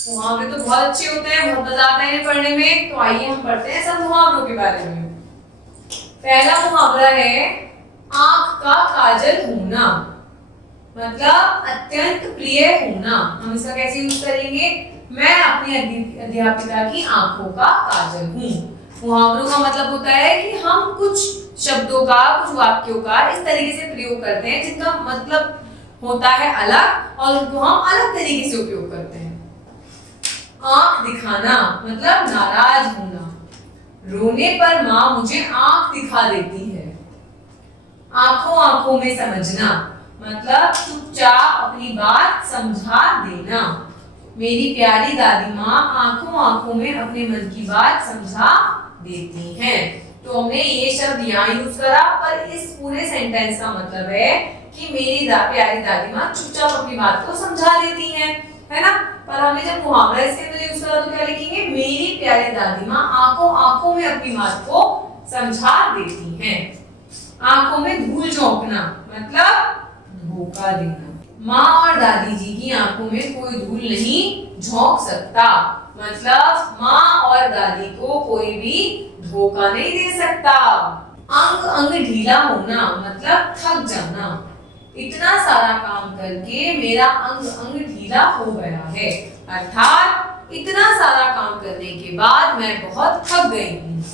मुहावरे तो बहुत अच्छे होते हैं, बहुत मजा आता है इन्हें पढ़ने में। तो आइए हम पढ़ते हैं सब मुहावरों के बारे में। पहला मुहावरा है आंख का काजल होना, मतलब अत्यंत प्रिय होना। हम इसका कैसे यूज करेंगे? मैं अपनी अध्यापिका की आंखों का काजल हूँ। मुहावरों का मतलब होता है कि हम कुछ शब्दों का, कुछ वाक्यों का इस तरीके से प्रयोग करते हैं जिनका मतलब होता है अलग और उनको हम अलग तरीके से उपयोग करते हैं। आंख दिखाना मतलब नाराज होना। रोने पर माँ मुझे आंख दिखा देती है। आंखों आंखों में समझना मतलब चुपचाप अपनी बात समझा देना। मेरी प्यारी दादी माँ आंखों आंखों में अपने मन की बात समझा देती हैं। तो हमने ये शब्द यहाँ यूज करा, पर इस पूरे सेंटेंस का मतलब है कि मेरी प्यारी दादी माँ चुपचाप अपनी बात को समझा देती हैं, है ना। पर हमने जब मुहावरा इसके अंदर यूज करा तो क्या लिखेंगे? मेरी प्यारी दादी माँ आंखों आंखों में अपनी बात को समझा देती हैं। आंखों में धूल झोंकना मतलब धोखा देना। माँ और दादी जी की आंखों में कोई धूल नहीं झोंक सकता, मतलब माँ और दादी को कोई भी धोखा नहीं दे सकता। अंग अंग ढीला होना मतलब थक जाना। इतना सारा काम करके मेरा अंग अंग ढीला हो गया है, अर्थात इतना सारा काम करने के बाद मैं बहुत थक गई हूँ।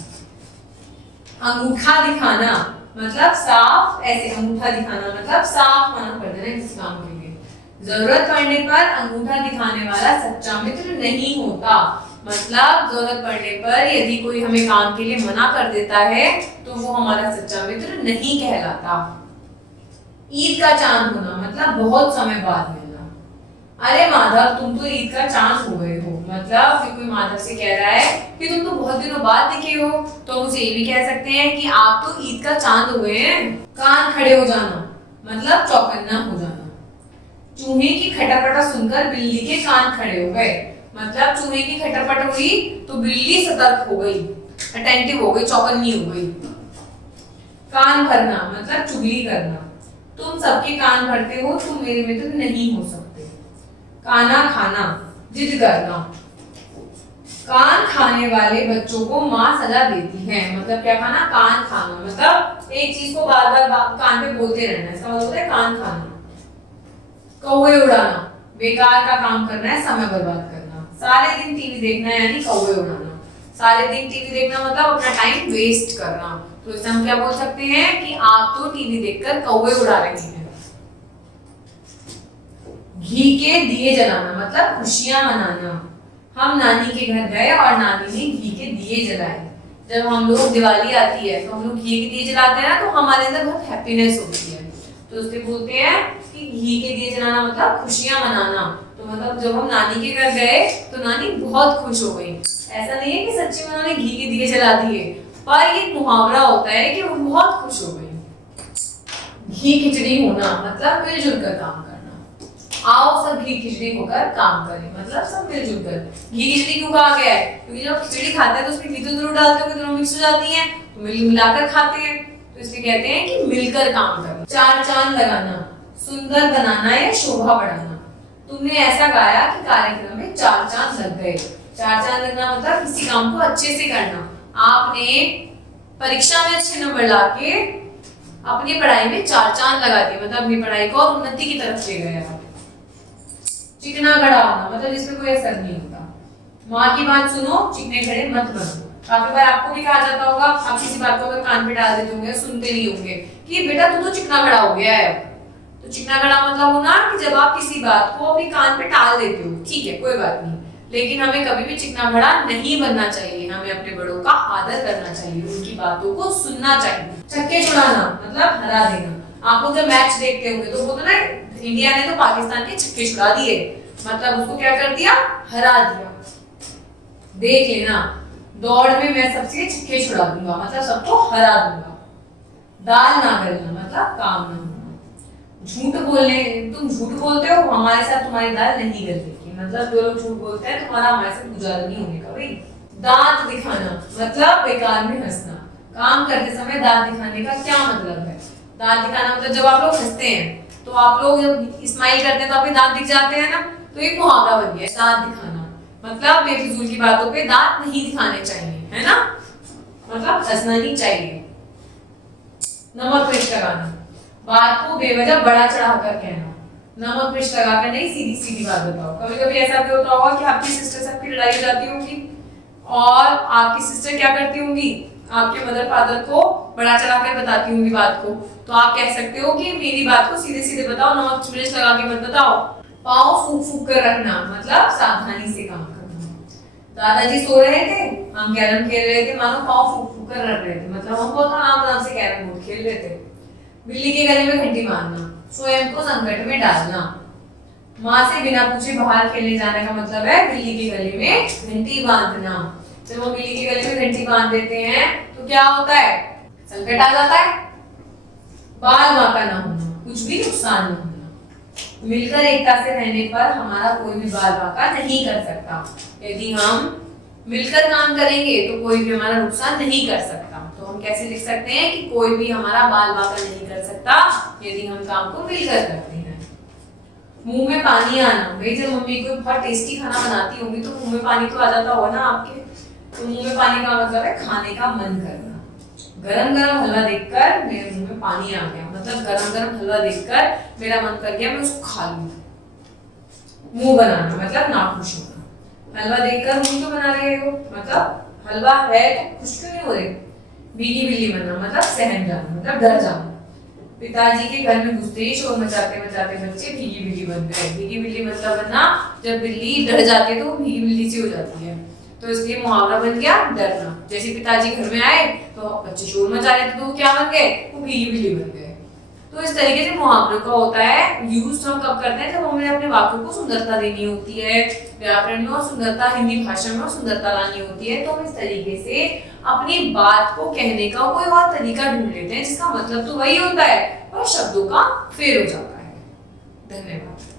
अंगूठा दिखाना मतलब साफ, ऐसे अंगूठा दिखाना मतलब साफ मना कर देना किसी काम के लिए। जरूरत पड़ने पर अंगूठा दिखाने वाला सच्चा मित्र नहीं होता, मतलब जरूरत पड़ने पर यदि कोई हमें काम के लिए मना कर देता है तो वो हमारा सच्चा मित्र नहीं कहलाता। ईद का चांद होना मतलब बहुत समय बाद मिलना। अरे माधव तुम तो ईद का चांद हो गए हो, मतलब फिर कोई माधव से कह रहा है कि तुम तो बहुत दिनों बाद दिखे हो, तो हम उसे ये भी कह सकते हैं कि आप तो ईद का चांद हुए हैं। कान खड़े हो जाना मतलब चौकन्ना हो जाना। चूहे की खटापटा सुनकर बिल्ली के कान खड़े हो गए, मतलब चूहे की खटापट हुई तो बिल्ली सतर्क हो गई, अटेंटिव हो गई, चौकन्नी हो गई। कान भरना मतलब चुगली करना। तुम सबके कान भरते हो, तुम मेरे मित्र नहीं हो सकते। काना खाना जिद करना। कान खाने वाले बच्चों को माँ सजा देती है, मतलब क्या खाना? कान खाना, मतलब एक चीज को बार बार कान पे बोलते रहना, इसका मतलब होता है कान खाना। कौवे उड़ाना बेकार का काम करना है, समय बर्बाद करना। सारे दिन टीवी देखना है यानी कौवे उड़ाना। सारे दिन टीवी देखना मतलब अपना टाइम वेस्ट करना। तो इससे हम क्या बोल सकते हैं कि आप तो टीवी देखकर कौवे उड़ा रहे हैं। घी के दिए जलाना मतलब खुशियां मनाना। हम नानी के घर गए और नानी ने घी के दिए जलाए। जब हम लोग दिवाली आती है तो हम लोग घी के दिए जलाते हैं ना, तो हमारे अंदर बहुत हैप्पीनेस होती है, तो उससे बोलते हैं कि घी के दिए जलाना मतलब खुशियां मनाना। तो मतलब जब हम नानी के घर गए तो नानी बहुत खुश हो गई। ऐसा नहीं है कि सच्ची में उन्होंने घी के दिए जला दिए, पर ये मुहावरा होता है कि वो बहुत खुश हो गई। घी खिचड़ी होना मतलब मिलजुल कर काम करना। आओ सब घी खिचड़ी होकर काम करें, मतलब सब मिलजुल कर। घी खिचड़ी क्यों कहा गया है? क्योंकि जब खिचड़ी खाते हैं तो उसमें घी तो जरूर डालते हो, दोनों मिक्स हो जाती हैं, तो मिलाकर खाते हैं, तो इसलिए कहते हैं कि मिलकर काम करना। चार चांद लगाना सुंदर बनाना या शोभा बढ़ाना। तुमने ऐसा गाया कि कार्यक्रम में चार चांद लग गए। चार चांद लगना मतलब किसी काम को अच्छे से करना। आपने परीक्षा में अच्छे नंबर लाके अपनी पढ़ाई में चार चांद लगा दिए, मतलब अपनी पढ़ाई को और उन्नति की तरफ ले गए आप। चिकना घड़ा होना मतलब जिसमें कोई असर नहीं होता। माँ की बात सुनो, चिकने घड़े मत बनो। काफी बार आपको भी कहा जाता होगा, आप किसी बात को अगर कान पे डाल देते होंगे, सुनते नहीं होंगे कि बेटा तू तो चिकना घड़ा हो गया है। तो चिकना घड़ा मतलब होना कि जब आप किसी बात को अपने कान पे टाल देते हो, ठीक है कोई बात नहीं, लेकिन हमें कभी भी चिकना घड़ा नहीं बनना चाहिए। हमें अपने बड़ों का आदर करना चाहिए, उनकी बातों को सुनना चाहिए। छक्के छुड़ाना मतलब हरा देना। आप लोग जब मैच देखते होंगे तो वो तो ना इंडिया ने तो पाकिस्तान के छक्के छुड़ा दिए, मतलब उसको क्या कर दिया? हरा दिया। देख लेना दौड़ में मैं सबसे छक्के छुड़ा दूंगा, मतलब सबको हरा दूंगा। दाल ना गलना मतलब काम ना होना। झूठ बोलने, तुम झूठ बोलते हो, हमारे साथ तुम्हारी दाल नहीं गलेगी, मतलब जो लोग झूठ बोलते हैं तुम्हारा हमारे साथ गुजारा नहीं होने का भाई। दांत दिखाना मतलब बेकार में हंसना। काम करते समय दांत दिखाने का क्या मतलब है? दांत दिखाना मतलब जब आप लोग हंसते हैं तो आप लोग जब स्माइल करते हैं तो आपके दांत दिख जाते हैं ना, तो एक मुहावरा बन गया दांत दिखाना। मतलब बेफिजूल की बातों पे दांत नहीं दिखाने चाहिए, है ना, मतलब हंसना नहीं चाहिए। नमक मिर्च लगाना, बात को बेवजह बड़ा चढ़ाकर कहना, नमक मिर्च लगाकर नहीं, सीधी सीधी बात बताओ। कभी कभी ऐसा भी होता होगा कि आपकी सिस्टर से आपकी लड़ाई हो जाती होगी और आपकी सिस्टर क्या करती होंगी, आपके मदर फादर को बड़ा चढ़ाकर बताती होंगी बात को, तो आप कह सकते हो कि मेरी बात को सीधे सीधे बताओ, नमक मिर्च लगा के मत बताओ। पाँव फूक फूक कर रखना, मतलब सावधानी से काम करना। दादाजी सो रहे थे, हम कैरम खेल रहे थे, मानो पाँव फूक फूक कर रख रहे थे, मतलब हम बहुत आराम से कैरम बोर्ड खेल रहे थे। बिल्ली के गले में घंटी बांधना, स्वयं को संकट में डालना। माँ से बिना पूछे बाहर खेलने जाने का मतलब है बिल्ली के गले में घंटी बांधना। जब वो बिल्ली के गले में घंटी बांध देते हैं तो क्या होता है, संकट आ जाता है, बाल बांका ना होना, कुछ भी नुकसान न होना। मिलकर एकता से रहने पर हमारा कोई भी बाल बांका नहीं कर सकता। यदि हम मिलकर काम करेंगे तो कोई भी हमारा नुकसान नहीं कर सकता। तो हम कैसे लिख सकते हैं कि कोई भी हमारा बाल बांका नहीं कर सकता यदि हम काम को मिलकर करते हैं। मुंह में पानी आना, भाई जब मम्मी कोई बहुत टेस्टी खाना बनाती होंगी तो मुंह में पानी तो आ जाता होगा ना आपके, तो मुंह में पानी का मतलब है खाने का मन करना। गरम गरम हलवा देखकर मेरे मुंह में पानी आ गया, मतलब गरम गरम हलवा देखकर मेरा मन कर गया मैं उसको खा लूं। मुंह बनाना मतलब नाखुश होना, हलवा देखकर मुंह क्यों बना रहे हो, मतलब हलवा है तो खुश क्यों नहीं हो रहे। भीगी बिल्ली बनना मतलब सहम जाना, मतलब डर जाना। पिताजी के घर में घुसते ही शोर मचाते मचाते बच्चे भीगी बिल्ली बन गए। भीगी बिल्ली मतलब बनना जब बिल्ली डर जाती है तो वो भीगी बिल्ली सी हो जाती है, तो इसलिए मुहावरा बन गया डरना। जैसे पिताजी घर में आए तो बच्चे शोर मचा रहे थे तो वो क्या बन गए, वो भीगी बिल्ली बन गए। तो इस तरीके से मुहावरों का होता है यूज हम कब करते हैं, जब हमें अपने वाक्यों को सुंदरता देनी होती है, व्याकरण में और सुंदरता, हिंदी भाषा में और सुंदरता लानी होती है। तो हम इस तरीके से अपनी बात को कहने का कोई और तरीका ढूंढ लेते हैं जिसका मतलब तो वही होता है और शब्दों का फेर हो जाता है। धन्यवाद।